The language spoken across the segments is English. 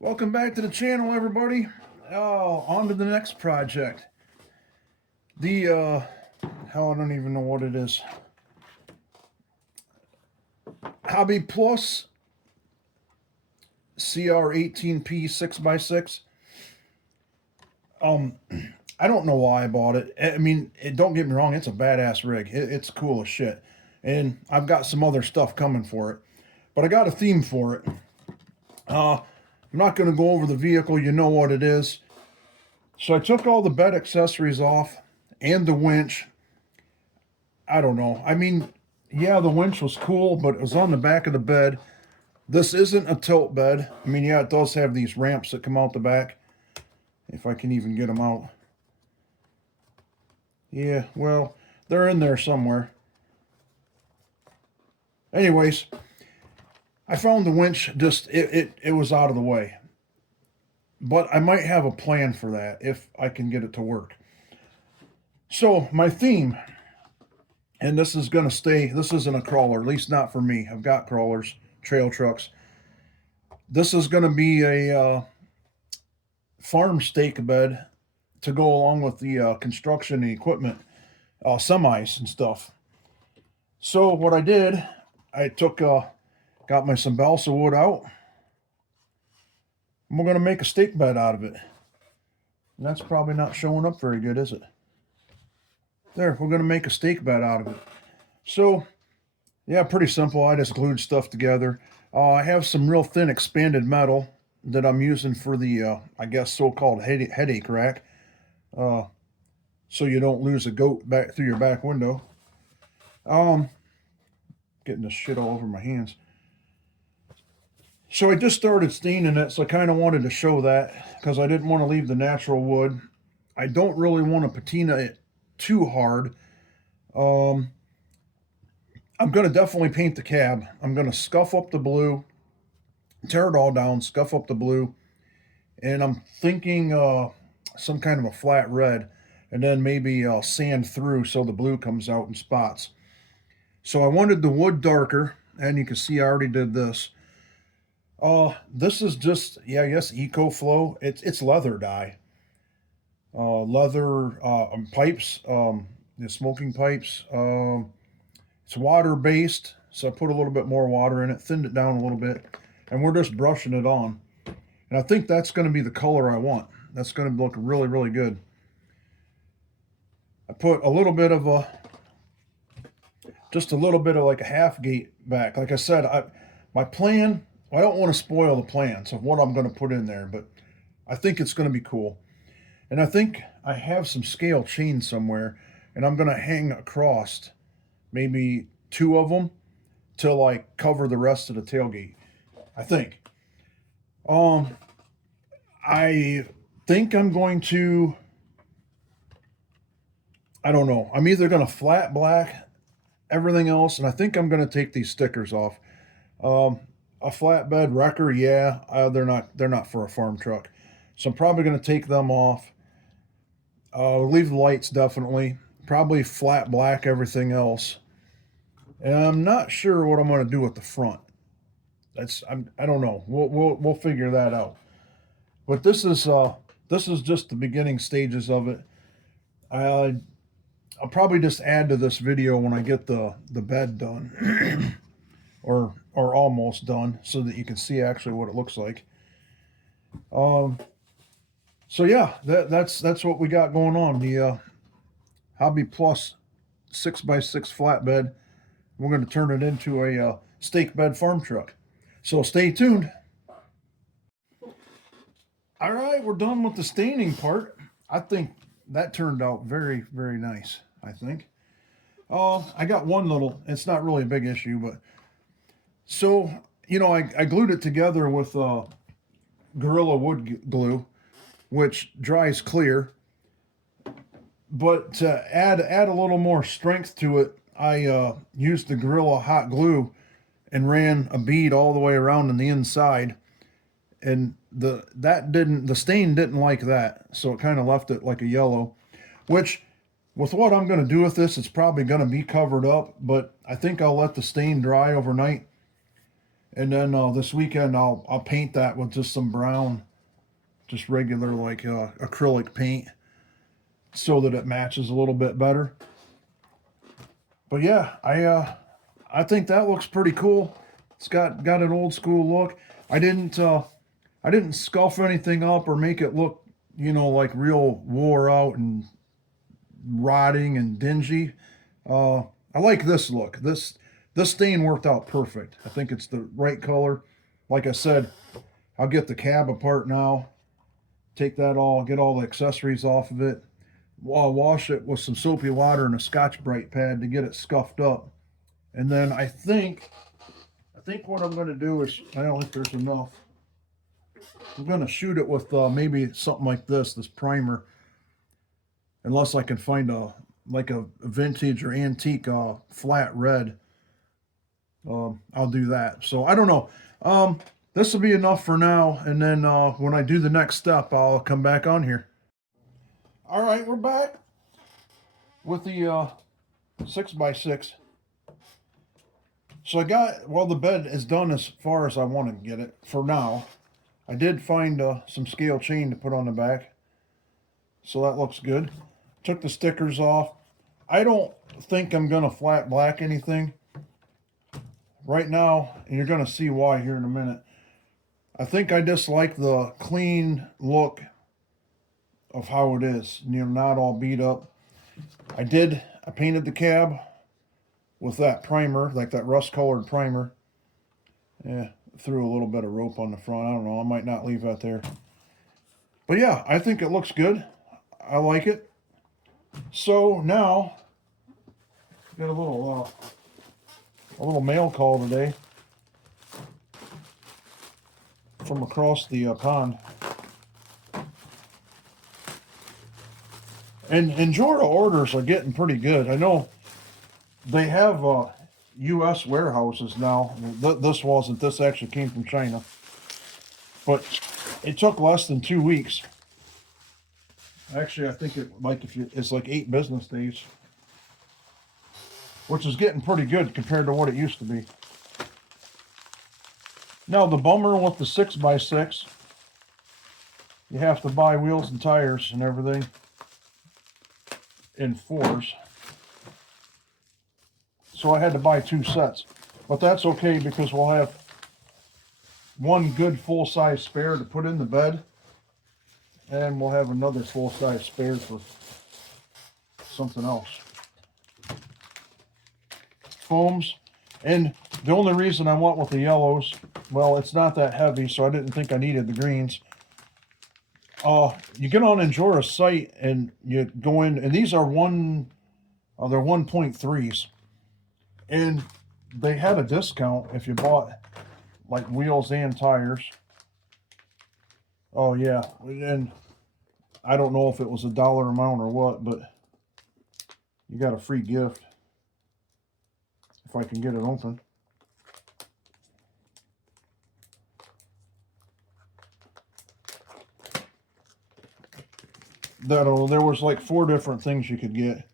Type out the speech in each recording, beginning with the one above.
Welcome back to the channel, everybody. On to the next project. Hell, I don't even know what it is. Hobby Plus CR18P 6x6. I don't know why I bought it. I mean, don't get me wrong, it's a badass rig. It's cool as shit. And I've got some other stuff coming for it. But I got a theme for it. I'm not going to go over the vehicle, you know what it is. So I took all the bed accessories off and the winch. I don't know. I mean, yeah, the winch was cool, but it was on the back of the bed. This isn't a tilt bed. I mean, yeah, it does have these ramps that come out the back. If I can even get them out. Yeah, well, they're in there somewhere. Anyways, I found the winch just, it was out of the way. But I might have a plan for that if I can get it to work. So, my theme, and this is going to stay, this isn't a crawler, at least not for me. I've got crawlers, trail trucks. This is going to be a farm stake bed to go along with the construction and equipment, semis and stuff. So what I did, I got my some balsa wood out, and we're going to make a stake bed out of it. And that's probably not showing up very good, is it? There, we're going to make a stake bed out of it. So, yeah, pretty simple. I just glued stuff together. I have some real thin expanded metal that I'm using for the, I guess, so-called headache rack. So you don't lose a goat back through your back window. Getting this shit all over my hands. So I just started staining it, so I kind of wanted to show that because I didn't want to leave the natural wood. I don't really want to patina it too hard. I'm going to definitely paint the cab. I'm going to scuff up the blue, tear it all down, scuff up the blue, and I'm thinking some kind of a flat red, and then maybe sand through so the blue comes out in spots. So I wanted the wood darker, and you can see I already did this. This is just, yeah, I guess EcoFlow. It's leather dye. Leather pipes, the smoking pipes. It's water based, so I put a little bit more water in it, thinned it down a little bit, and we're just brushing it on. And I think that's going to be the color I want. That's going to look really, really good. I put a little bit of just a little bit of like a half gate back. Like I said, my plan, I don't want to spoil the plans of what I'm going to put in there, but I think it's going to be cool. And I think I have some scale chains somewhere, and I'm going to hang across maybe two of them to like cover the rest of the tailgate. I think. I think I'm going to. I don't know. I'm either going to flat black everything else, and I think I'm going to take these stickers off. A flatbed wrecker, yeah, they're not for a farm truck, so I'm probably going to take them off. Leave the lights definitely. Probably flat black everything else. And I'm not sure what I'm going to do with the front. I don't know. We'll figure that out. But this is just the beginning stages of it. I'll probably just add to this video when I get the bed done, or almost done, so that you can see actually what it looks like. So yeah, that's what we got going on. The Hobby Plus 6x6 flatbed. We're going to turn it into a stake bed farm truck. So stay tuned. All right, we're done with the staining part. I think that turned out very, very nice, I think. I got one little, it's not really a big issue, but so, I glued it together with Gorilla Wood glue, which dries clear. But to add a little more strength to it, I used the Gorilla hot glue and ran a bead all the way around on the inside, and the stain didn't like that, so it kind of left it like a yellow, which with what I'm going to do with this, it's probably going to be covered up, but I think I'll let the stain dry overnight, And then this weekend I'll paint that with just some brown, just regular like acrylic paint, so that it matches a little bit better. But yeah, I think that looks pretty cool. It's got an old school look. I didn't scuff anything up or make it look, like real wore out and rotting and dingy. I like this look. This stain worked out perfect. I think it's the right color. Like I said, I'll get the cab apart now. Take that all, get all the accessories off of it. I'll wash it with some soapy water and a Scotch Brite pad to get it scuffed up. And then I think what I'm going to do is, I don't think there's enough. I'm going to shoot it with maybe something like this primer, unless I can find a vintage or antique flat red. I'll do that. So I don't know. This will be enough for now, and then when I do the next step, I'll come back on here. All right, we're back with the 6x6. So the bed is done as far as I want to get it for now. I did find some scale chain to put on the back, so that looks good. Took the stickers off. I don't think I'm going to flat black anything right now, and you're going to see why here in a minute. I think I just like the clean look of how it is, not all beat up. I painted the cab with that primer, like that rust colored primer. Yeah, threw a little bit of rope on the front. I don't know, I might not leave that there. But yeah, I think it looks good. I like it. So now, got a little mail call today from across the pond. And Georgia orders are getting pretty good. I know they have U.S. warehouses now. This actually came from China. But it took less than 2 weeks. Actually, I think it's like 8 business days, which is getting pretty good compared to what it used to be. Now, the bummer with the 6x6, you have to buy wheels and tires and everything in 4s. So I had to buy 2 sets. But that's okay, because we'll have one good full-size spare to put in the bed, and we'll have another full-size spare for something else. Foams. And the only reason I went with the yellows, well, it's not that heavy, so I didn't think I needed the greens. You get on Enjora's site and you go in, and these are they're 1.3s, and they had a discount if you bought like wheels and tires. Oh yeah, and I don't know if it was a dollar amount or what, but you got a free gift if I can get it open. There was like 4 different things you could get,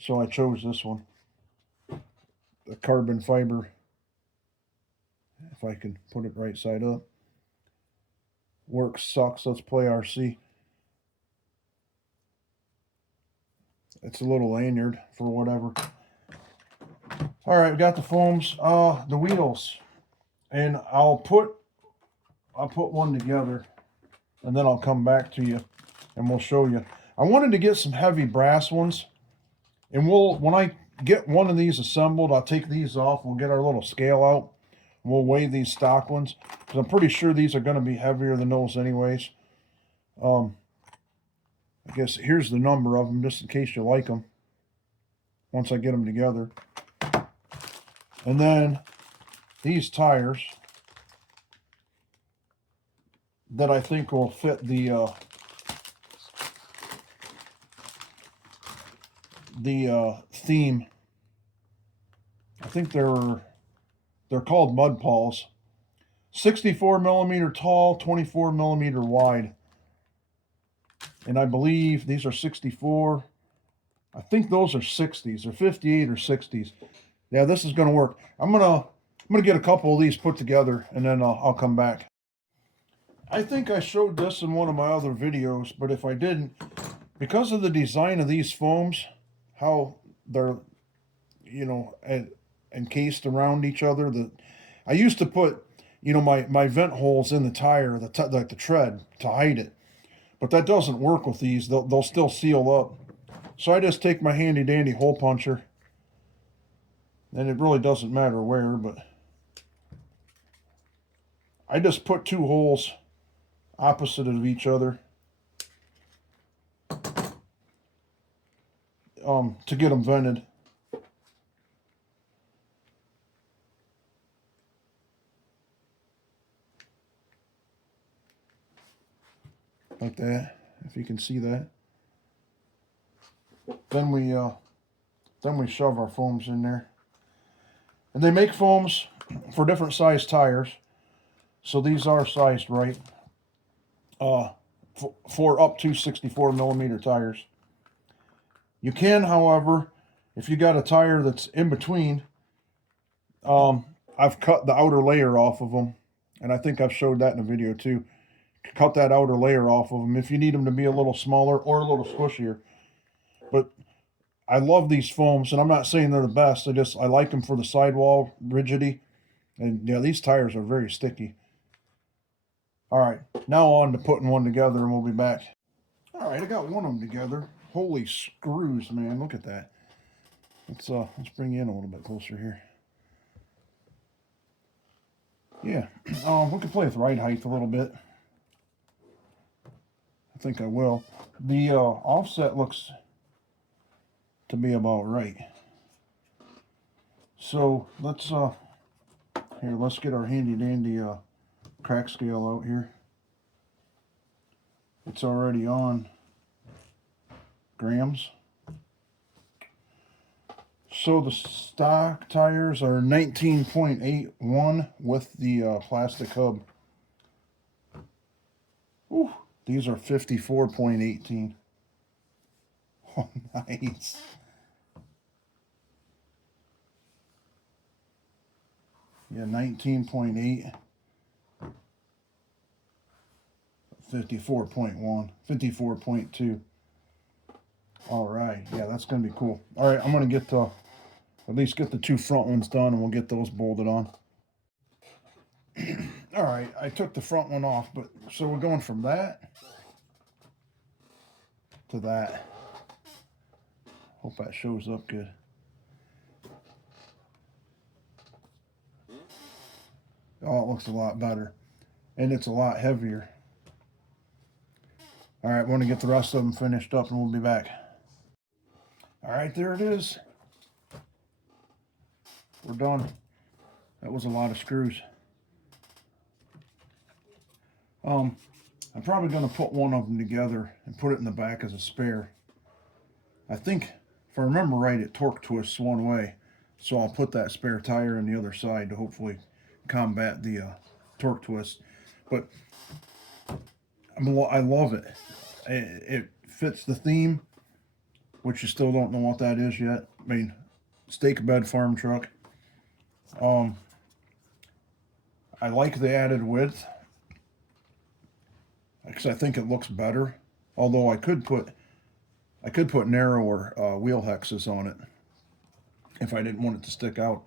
so I chose this one. The carbon fiber, if I can put it right side up. Work sucks, let's play RC. It's a little lanyard for whatever. All right, we got the foams, the wheels, and I'll put one together, and then I'll come back to you and we'll show you. I wanted to get some heavy brass ones, and when I get one of these assembled, I'll take these off. We'll get our little scale out. We'll weigh these stock ones, because I'm pretty sure these are going to be heavier than those anyways. I guess here's the number of them, just in case you like them, once I get them together. And then these tires that I think will fit the theme. I think they're called mud paws. 64 millimeter tall, 24 millimeter wide. And I believe these are 64. I think those are 60s, or 58 or 60s. Yeah, this is going to work. I'm going to I'm going to get a couple of these put together, and then I'll come back. I think I showed this in one of my other videos, but if I didn't, because of the design of these foams, how they're, you know, encased around each other, I used to put, you know, my vent holes in the tire, like the tread, to hide it. But that doesn't work with these. They'll still seal up. So I just take my handy dandy hole puncher, and it really doesn't matter where, but I just put 2 holes opposite of each other to get them vented. Like that, if you can see that. Then we shove our foams in there. And they make foams for different size tires. So these are sized right. For up to 64 millimeter tires. You can, however, if you got a tire that's in between, I've cut the outer layer off of them, and I think I've showed that in a video too. Cut that outer layer off of them if you need them to be a little smaller or a little squishier. But I love these foams, and I'm not saying they're the best. I like them for the sidewall rigidity, and yeah, these tires are very sticky. All right, now on to putting one together, and we'll be back. All right, I got one of them together. Holy screws, man! Look at that. Let's bring you in a little bit closer here. Yeah, we can play with ride height a little bit. I think I will. The offset looks to be about right. So let's get our handy dandy crack scale out here. It's already on grams. So the stock tires are 19.81 with the plastic hub. Ooh, these are 54.18. Oh, nice. Yeah, 19.8. 54.1. 54.2. All right, yeah, that's gonna be cool. All right, I'm gonna get at least get the 2 front ones done, and we'll get those bolted on. All right, I took the front one off, but so we're going from that to that. Hope that shows up good. Oh, it looks a lot better, and it's a lot heavier. All right, I want to get the rest of them finished up, and we'll be back. All right, there it is. We're done. That was a lot of screws. I'm probably going to put one of them together and put it in the back as a spare. I think, if I remember right, it torque twists one way. So I'll put that spare tire on the other side to hopefully combat the torque twist. But I love it. It fits the theme, which you still don't know what that is yet. I mean, stake bed farm truck. I like the added width because I think it looks better. Although I could put narrower wheel hexes on it if I didn't want it to stick out.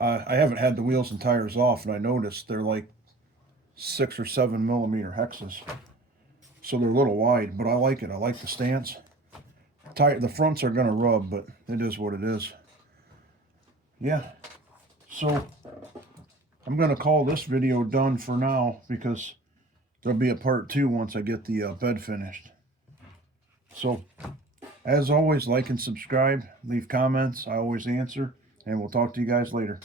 I haven't had the wheels and tires off, and I noticed they're like 6 or 7 millimeter hexes, so they're a little wide. But I like it. I like the stance. The fronts are gonna rub, but it is what it is. Yeah. So I'm gonna call this video done for now because there'll be a part 2 once I get the bed finished. So, as always, like and subscribe, leave comments. I always answer, and we'll talk to you guys later.